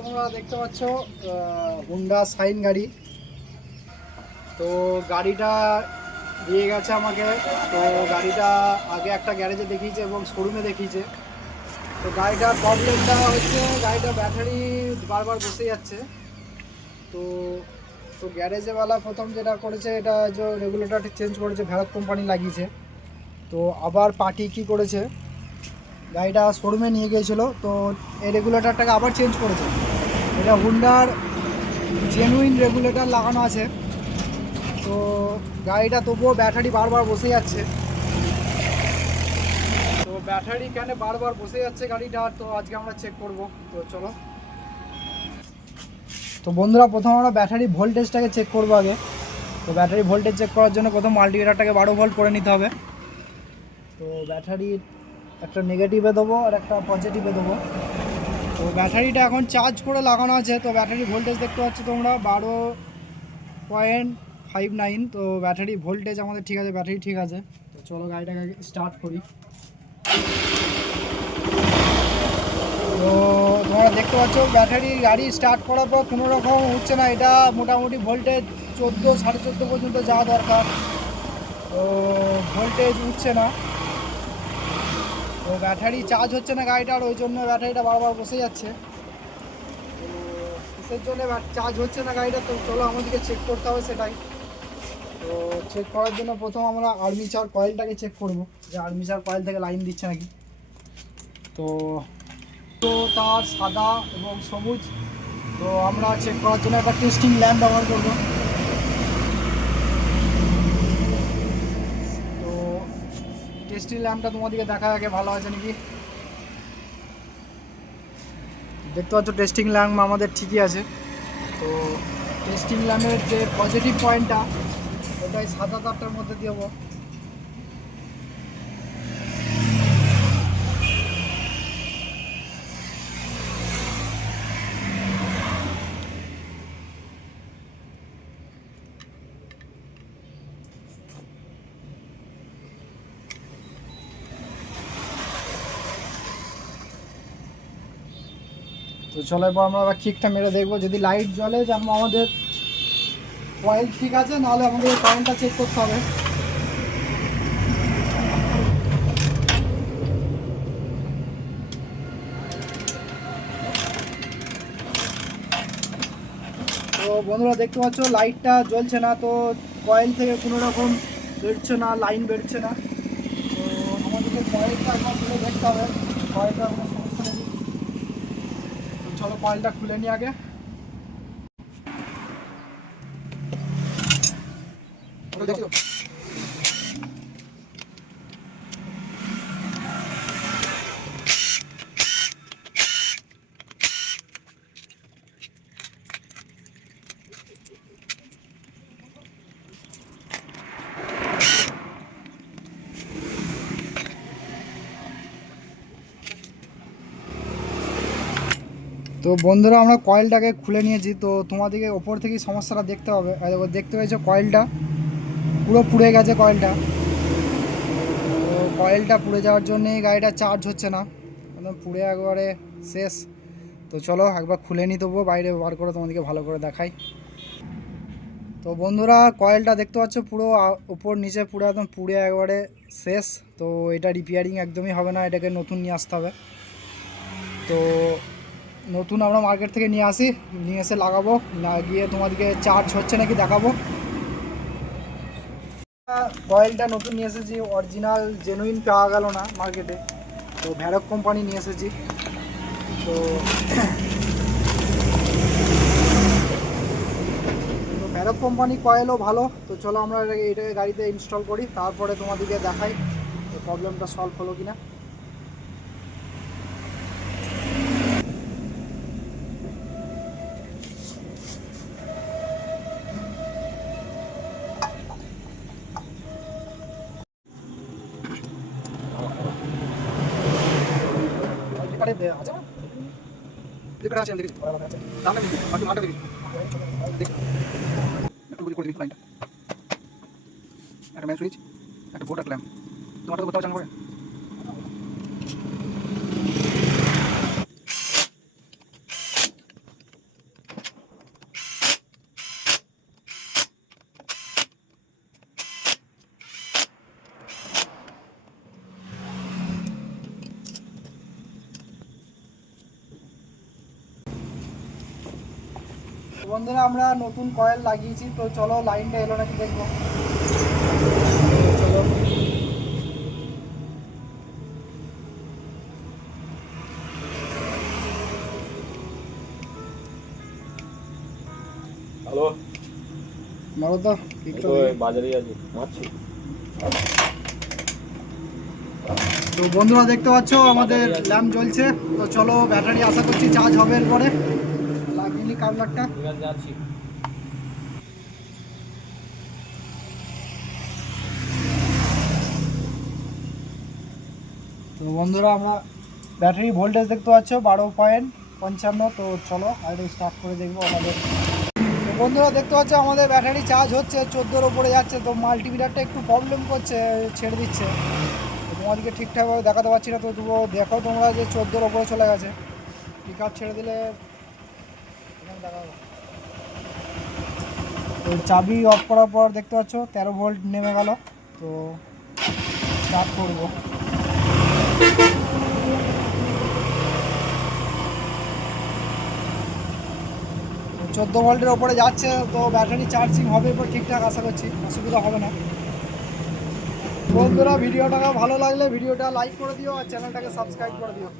তোমরা দেখতে পাচ্ছ হুন্ডা সাইন গাড়ি। তো গাড়িটা দিয়ে গেছে আমাকে। তো গাড়িটা আগে একটা গ্যারেজে দেখিয়েছে এবং শোরুমে দেখিয়েছে। তো গাড়িটার প্রবলেমটা হচ্ছে গাড়িটা ব্যাটারি বারবার বসে যাচ্ছে। তো তো গ্যারেজেওয়ালা প্রথম যেটা করেছে, এটা যে রেগুলেটরটা চেঞ্জ করেছে, ভারত কোম্পানি লাগিয়েছে। তো আবার পার্টি কি করেছে, গাড়িটা শোরুমে নিয়ে গিয়েছিলো, তো এই রেগুলেটরটাকে আবার চেঞ্জ করেছে। এটা হুন্ডার জেনুইন রেগুলেটর লাগানো আছে। তো গাড়িটা তবুও ব্যাটারি বারবার বসে যাচ্ছে। তো ব্যাটারি কেন বারবার বসে যাচ্ছে গাড়িটা, তো আজকে আমরা চেক করব। তো চলো। তো বন্ধুরা, প্রথম আমরা ব্যাটারি ভোল্টেজটাকে চেক করবো আগে। তো ব্যাটারি ভোল্টেজ চেক করার জন্য প্রথম মাল্টিমিটারটাকে 12 ভোল্ট করে নিতে হবে। তো ব্যাটারির একটা নেগেটিভে দেবো আর একটা পজিটিভে দেবো। তো ব্যাটারিটা এখন চার্জ করে লাগানো আছে। তো ব্যাটারি ভোল্টেজ দেখতে পাচ্ছ তোমরা 12.59। তো ব্যাটারি ভোল্টেজ আমাদের ঠিক আছে, ব্যাটারি ঠিক আছে। তো চলো গাড়িটাকে স্টার্ট করি। তো তোমরা দেখতে পাচ্ছ ব্যাটারি গাড়ি স্টার্ট করার পর কোনো রকম উঠছে না। এটা মোটামুটি ভোল্টেজ 14 14.5 পর্যন্ত যাওয়া দরকার। তো ভোল্টেজ উঠছে না। তো ব্যাটারি চার্জ হচ্ছে না গাড়িটার, ওই জন্য ব্যাটারিটা বারবার বসে যাচ্ছে। তো কিসের জন্য চার্জ হচ্ছে না গাড়িটা, তো চলো আমাদেরকে চেক করতে হবে সেটাই। তো চেক করার জন্য প্রথম আমরা আর্মিচার কয়েলটাকে চেক করব, যে আর্মিচার কয়েল থেকে লাইন দিচ্ছে নাকি। তো তো তার সাদা এবং সবুজ। তো আমরা চেক করার জন্য একটা টেস্টিং ল্যাম্প ব্যবহার করব। তো টেস্টিং ল্যাম্পটা তোমাদেরকে দেখা আগে ভালো আছে নাকি। দেখতে পাচ্ছ টেস্টিং ল্যাম্প আমাদের ঠিকই আছে। তো টেস্টিং ল্যাম্পের যে পজিটিভ পয়েন্টটা, ওটাই সাদা তারটার মধ্যে দেবো। তো চলো এবার আমরা আবার কিকটা মেরে দেখবো, যদি লাইট জ্বলে যেমন আমাদের কয়েল ঠিক আছে, নাহলে আমাদের কয়েলটা চেক করতে হবে। তো বন্ধুরা দেখতে পাচ্ছ লাইটটা জ্বলছে না। তো কয়েল থেকে কোনো রকম বেরোচ্ছে না, লাইন বেরোচ্ছে না। তো আমাদেরকে কয়েলটা একবার খুলে দেখতে হবে কয়েলটা কোনো সমস্যা নেই। তো চলো কয়েলটা খুলে নিই আগে। দেখো তো বন্ধুরা, আমরা কয়েলটাকে খুলে নিয়েছি। তো তোমাদেরকে ওপর থেকেই সমস্যাটা দেখতে হবে। দেখতে পেয়েছো কয়েলটা পুরো পুড়ে গেছে কয়েলটা। তো কয়েলটা পুড়ে যাওয়ার জন্যেই গাড়িটা চার্জ হচ্ছে না, একদম পুড়ে একবারে শেষ। তো চলো একবার খুলে নিয়ে দেবো, বাইরে বার করে তোমাদেরকে ভালো করে দেখাই। তো বন্ধুরা, কয়েলটা দেখতে পাচ্ছ পুরো উপর নিচে পুরো একদম পুড়ে একবারে শেষ। তো এটা রিপেয়ারিং একদমই হবে না, এটাকে নতুন নিয়ে আসতে হবে। তো নতুন আমরা মার্কেট থেকে নিয়ে আসি, নিয়ে এসে লাগাবো, লাগিয়ে তোমাদেরকে চার্জ হচ্ছে নাকি দেখাবো। কয়েলটা নতুন নিয়ে এসেছি, অরিজিনাল জেনুইন পাওয়া গেল না মার্কেটে। তো ভ্যারক কোম্পানি নিয়ে এসেছি। তো ভ্যারক কোম্পানি কয়েলও ভালো। তো চলো আমরা এটাকে গাড়িতে ইনস্টল করি, তারপরে তোমাদেরকে দেখাই তো প্রবলেমটা সলভ হলো কিনা। একটা মেন সুইচ, একটা বোর্ড, একটা ল্যাম্প। তোমার তো কোথাও জানা পড়ে। বন্ধুরা আমরা নতুন কয়েল লাগিয়েছি, তো চলো লাইনটা এলো নাকি দেখবো। চলো হ্যালো, মারো তো তো বাজারেই আছি, মারছি। তো বন্ধুরা দেখতে পাচ্ছ আমাদের ল্যাম্প জ্বলছে, তো চলো ব্যাটারি আশা করছি চার্জ হবে এরপরে। লাগিয়ে নি কাবলারটা। যাচ্ছি। তো বন্ধুরা আমরা ব্যাটারি ভোল্টেজ দেখতে পাচ্ছ 12.55। তো চলো আগে স্টার্ট করে দেখবো আমাদের। তো বন্ধুরা দেখতে পাচ্ছ আমাদের ব্যাটারি চার্জ হচ্ছে 14-র উপরে যাচ্ছে। তো মাল্টিমিটারটা একটু প্রবলেম করছে, ছেড়ে দিচ্ছে। তো তোমাদেরকে ঠিকঠাকভাবে দেখাতে পারছি না, তো তবুও দেখো তোমরা যে 14-র উপরে চলে গেছে। পিক আপ ছেড়ে দিলে এখানে দেখা যাবে। তো চাবি অফ করার পর দেখতে পাচ্ছ 13 ভোল্ট নেমে গেল। তো স্টার্ট করবো। 14 ভোল্টের ওপরে যাচ্ছে, তো ব্যাটারি চার্জিং হবে এরপর ঠিকঠাক, আশা করছি অসুবিধা হবে না। বন্ধুরা ভিডিওটা ভালো লাগলে ভিডিওটা লাইক করে দিও আর চ্যানেলটাকে সাবস্ক্রাইব করে দিও।